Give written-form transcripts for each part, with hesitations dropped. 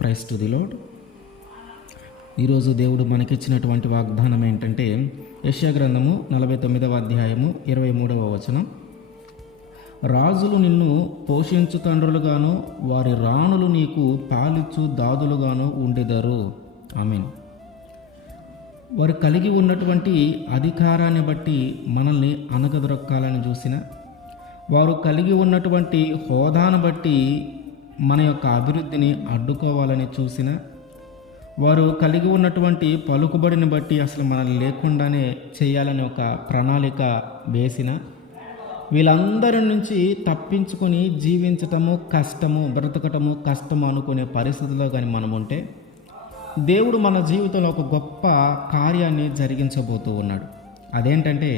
Praise to the lord. ఈరోజు దేవుడు మనకిచ్చినటువంటి వాగ్దానం ఏంటంటే యెషయా గ్రంథము 49వ అధ్యాయము 23వ వచనం. రాజులు నిన్ను పోషించు తండ్రులుగాను వారి రాణులు నీకు పాలిచ్చు దాదులుగాను ఉండెదరు. ఆమేన్. వారు కలిగి ఉన్నటువంటి అధికారాన్ని బట్టి మనల్ని అనగదొరక్కాలని చూసిన, వారు కలిగి ఉన్నటువంటి హోదాను బట్టి మన యొక్క అభివృద్ధిని అడ్డుకోవాలని చూసిన, వారు కలిగి ఉన్నటువంటి పలుకుబడిని బట్టి అసలు మనల్ని లేకుండానే చేయాలని ఒక ప్రణాళిక వేసిన, వీళ్ళందరి నుంచి తప్పించుకొని జీవించటము కష్టము, బ్రతకటము కష్టము అనుకునే పరిస్థితిలో కానీ మనం ఉంటే దేవుడు మన జీవితంలో ఒక గొప్ప కార్యాన్ని జరిగించబోతూ ఉన్నాడు. అదేంటంటే,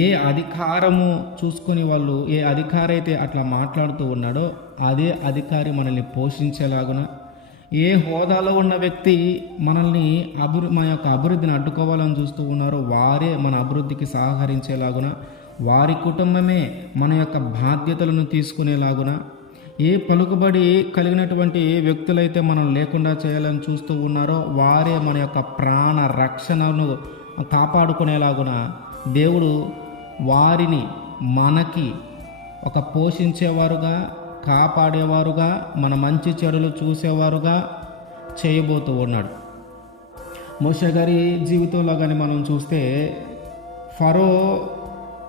ఏ అధికారము చూసుకొని వాళ్ళు ఏ అధికారి అయితే అట్లా మాట్లాడుతూ ఉన్నాడో అదే అధికారి మనల్ని పోషించేలాగున, ఏ హోదాలో ఉన్న వ్యక్తి మనల్ని మన యొక్క అభివృద్ధిని అడ్డుకోవాలని చూస్తూ ఉన్నారో వారే మన అభివృద్ధికి సహకరించేలాగున, వారి కుటుంబమే మన యొక్క బాధ్యతలను తీసుకునేలాగున, ఏ పలుకుబడి కలిగినటువంటి వ్యక్తులైతే మనం లేకుండా చేయాలని చూస్తూ ఉన్నారో వారే మన యొక్క ప్రాణ రక్షణను కాపాడుకునేలాగున దేవుడు వారిని మనకి ఒక పోషించేవారుగా, కాపాడేవారుగా, మన మంచి చెడులు చూసేవారుగా చేయబోతూ ఉన్నాడు. మోషే గారి జీవితంలో కానీ మనం చూస్తే ఫరో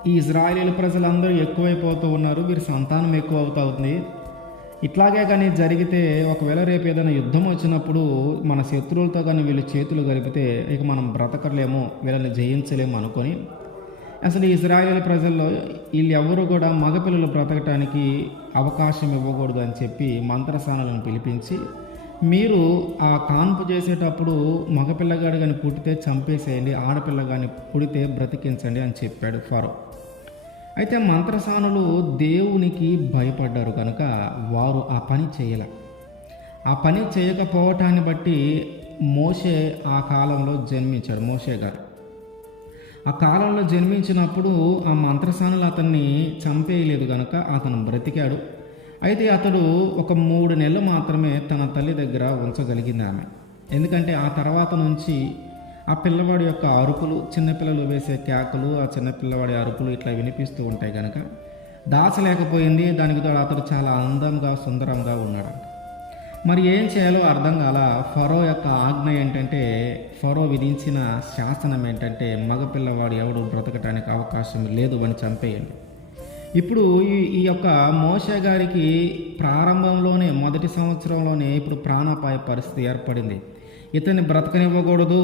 ఈ ఇజ్రాయేలు ప్రజలందరూ ఎక్కువైపోతూ ఉన్నారు, వీరి సంతానం ఎక్కువ అవుతుంది. ఇట్లాగే కానీ జరిగితే ఒకవేళ రేపు ఏదైనా యుద్ధం వచ్చినప్పుడు మన శత్రువులతో కానీ వీళ్ళు చేతులు కలిపితే ఇక మనం బ్రతకలేము, వీళ్ళని జయించలేము అనుకొని అసలు ఇజ్రాయేల్ ప్రజల్లో వీళ్ళు ఎవరు కూడా మగపిల్లలు బ్రతకటానికి అవకాశం ఇవ్వకూడదు అని చెప్పి మంత్రసానులను పిలిపించి, మీరు ఆ కాన్పు చేసేటప్పుడు మగపిల్లగాడు కానీ పుట్టితే చంపేసేయండి, ఆడపిల్ల కానీ పుడితే బ్రతికించండి అని చెప్పాడు ఫరో. అయితే మంత్రసానులు దేవునికి భయపడ్డారు కనుక వారు ఆ పని చేయలే. ఆ పని చేయకపోవటాన్ని బట్టి మోషే ఆ కాలంలో జన్మించాడు. మోషే గారు ఆ కాలంలో జన్మించినప్పుడు ఆ మంత్రసానులు అతన్ని చంపేయలేదు కనుక అతను బ్రతికాడు. అయితే అతడు ఒక 3 నెలలు మాత్రమే తన తల్లి దగ్గర ఉంచగలిగింది ఆమె. ఎందుకంటే ఆ తర్వాత నుంచి ఆ పిల్లవాడి యొక్క అరుపులు, చిన్నపిల్లలు వేసే కేకలు, ఆ చిన్నపిల్లవాడి అరుపులు ఇట్లా వినిపిస్తూ ఉంటాయి కనుక దాచలేకపోయింది. దానికి తోడు అతడు చాలా అందంగా సుందరంగా ఉన్నాడు. మరి ఏం చేయాలో అర్థం కాల. ఫరో యొక్క ఆజ్ఞ ఏంటంటే, ఫరో విధించిన శాసనం ఏంటంటే మగపిల్లవాడు ఎవడు బ్రతకటానికి అవకాశం లేదు అని చంపేయండి. ఇప్పుడు ఈ యొక్క మోషే గారికి ప్రారంభంలోనే మొదటి సంవత్సరంలోనే ఇప్పుడు ప్రాణాపాయ పరిస్థితి ఏర్పడింది. ఇతన్ని బ్రతకనివ్వకూడదు,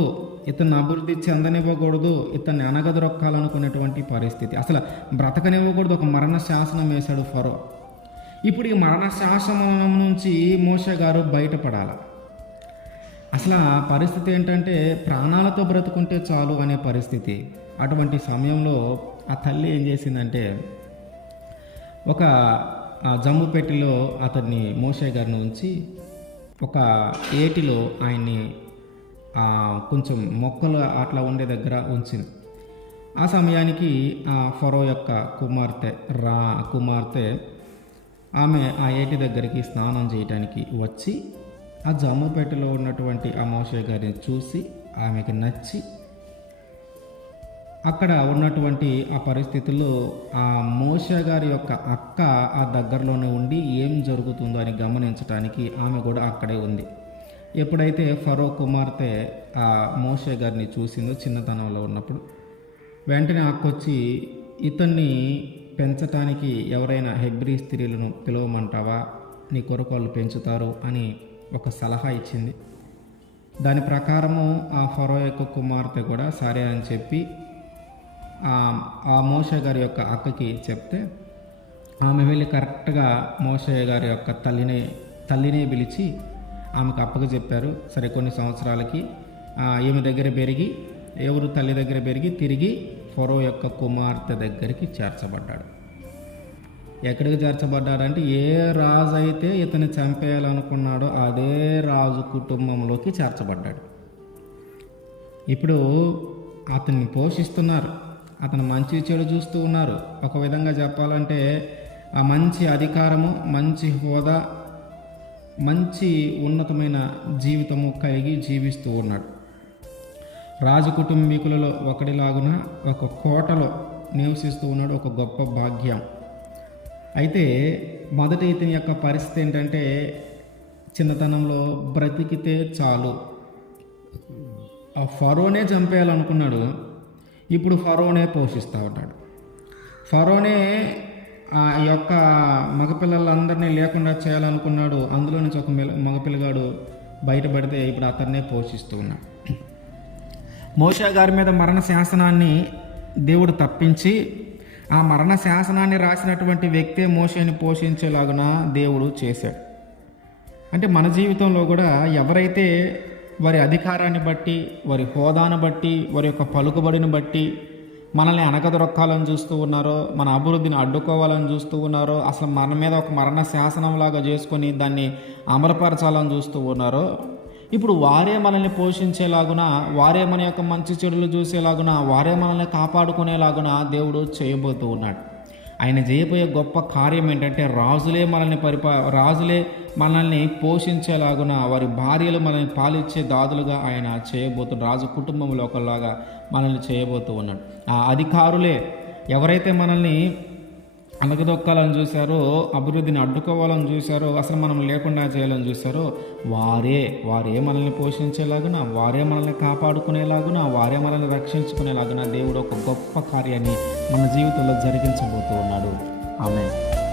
ఇతన్ని అభివృద్ధి చెందనివ్వకూడదు, ఇతన్ని అనగదొరక్కాలనుకునేటువంటి పరిస్థితి, అసలు బ్రతకనివ్వకూడదు. ఒక మరణ శాసనం వేశాడు ఫరో. ఇప్పుడు ఈ మరణ శాసనం నుంచి మోషే గారు బయటపడాలి. అసలు ఆ పరిస్థితి ఏంటంటే ప్రాణాలతో బ్రతుకుంటే చాలు అనే పరిస్థితి. అటువంటి సమయంలో ఆ తల్లి ఏం చేసిందంటే ఒక జమ్ము పెట్టిలో అతన్ని మోషే గారిని ఉంచి ఒక ఏటిలో ఆయన్ని కొంచెం మొక్కలు అట్లా ఉండే దగ్గర ఉంచింది. ఆ సమయానికి ఆ ఫరో యొక్క కుమార్తె ఆమె ఆ ఏటి దగ్గరికి స్నానం చేయడానికి వచ్చి ఆ జమ్ముపేటలో ఉన్నటువంటి ఆ మోషే గారిని చూసి ఆమెకి నచ్చి అక్కడ ఉన్నటువంటి ఆ పరిస్థితుల్లో ఆ మోషే గారి యొక్క అక్క ఆ దగ్గరలోనే ఉండి ఏం జరుగుతుందో అని గమనించడానికి ఆమె కూడా అక్కడే ఉంది. ఎప్పుడైతే ఫరో కుమార్తె ఆ మోషే గారిని చూసిందో చిన్నతనంలో ఉన్నప్పుడు, వెంటనే అక్కొచ్చి ఇతన్ని పెంచటానికి ఎవరైనా హెబ్రీ స్త్రీలను పిలవమంటావా, నీ కొరకు వాళ్ళు పెంచుతారు అని ఒక సలహా ఇచ్చింది. దాని ప్రకారము ఆ ఫరో యొక్క కుమార్తె కూడా సరే అని చెప్పి ఆ మోషే గారి యొక్క అక్కకి చెప్తే ఆమె వెళ్ళి కరెక్ట్గా మోషే గారి యొక్క తల్లినే పిలిచి ఆమెకు అప్పగా చెప్పారు. సరే, కొన్ని సంవత్సరాలకి ఈమె దగ్గర పెరిగి, ఎవరు తల్లి దగ్గర పెరిగి తిరిగి ఫరో యొక్క కుమార్తె దగ్గరికి చేర్చబడ్డాడు. ఎక్కడికి చేర్చబడ్డాడంటే ఏ రాజు అయితే ఇతన్ని చంపేయాలనుకున్నాడో అదే రాజు కుటుంబంలోకి చేర్చబడ్డాడు. ఇప్పుడు అతన్ని పోషిస్తున్నారు, అతను మంచి చెడు చూస్తూ ఉన్నారు. ఒక విధంగా చెప్పాలంటే ఆ మంచి అధికారము, మంచి హోదా, మంచి ఉన్నతమైన జీవితము కలిగి జీవిస్తూ ఉన్నాడు. రాజు కుటుంబీకులలో ఒకటిలాగున ఒక కోటలో నివసిస్తూ ఉన్నాడు. ఒక గొప్ప భాగ్యం. అయితే మొదట ఇతని యొక్క పరిస్థితి ఏంటంటే, చిన్నతనంలో బ్రతికితే చాలు, ఆ ఫరోనే చంపేయాలనుకున్నాడు. ఇప్పుడు ఫరోనే పోషిస్తూ ఉంటాడు. ఫరోనే ఆ యొక్క మగపిల్లలందరినీ లేకుండా చేయాలనుకున్నాడు. అందులో నుంచి ఒక మగపిల్లగాడు బయటపడితే ఇప్పుడు అతన్నే పోషిస్తూ ఉన్నాడు. మోషే గారి మీద మరణ శాసనాన్ని దేవుడు తప్పించి, ఆ మరణ శాసనాన్ని రాసినటువంటి వ్యక్తే మోషేని పోషించేలాగున దేవుడు చేశాడు. అంటే మన జీవితంలో కూడా ఎవరైతే వారి అధికారాన్ని బట్టి, వారి హోదాను బట్టి, వారి యొక్క పలుకుబడిని బట్టి మనల్ని అనగదొరక్కాలని చూస్తూ ఉన్నారో, మన అభివృద్ధిని అడ్డుకోవాలని చూస్తూ ఉన్నారో, అసలు మన మీద ఒక మరణ శాసనంలాగా చేసుకొని దాన్ని అమలుపరచాలని చూస్తూ ఉన్నారో, ఇప్పుడు వారే మనల్ని పోషించేలాగున, వారే మన యొక్క మంచి చెడులు చూసేలాగున, వారే మనల్ని కాపాడుకునేలాగున దేవుడు చేయబోతూ ఉన్నాడు. ఆయన చేయబోయే గొప్ప కార్యం ఏంటంటే, రాజులే మనల్ని పోషించేలాగున, వారి భార్యలు మనల్ని పాలిచ్చే దాదులుగా ఆయన చేయబోతున్నాడు. రాజు కుటుంబంలో ఒకలాగా మనల్ని చేయబోతూ ఉన్నాడు. ఆ అధికారులే ఎవరైతే మనల్ని అనగదొక్కాలని చూశారో, అభివృద్ధిని అడ్డుకోవాలని చూశారో, అసలు మనం లేకుండా చేయాలని చూశారో, వారే మనల్ని పోషించేలాగున, వారే మనల్ని కాపాడుకునేలాగున, వారే మనల్ని రక్షించుకునేలాగున దేవుడు ఒక గొప్ప కార్యాన్ని మన జీవితంలో జరిగించబోతూ ఉన్నాడు. ఆమేన్.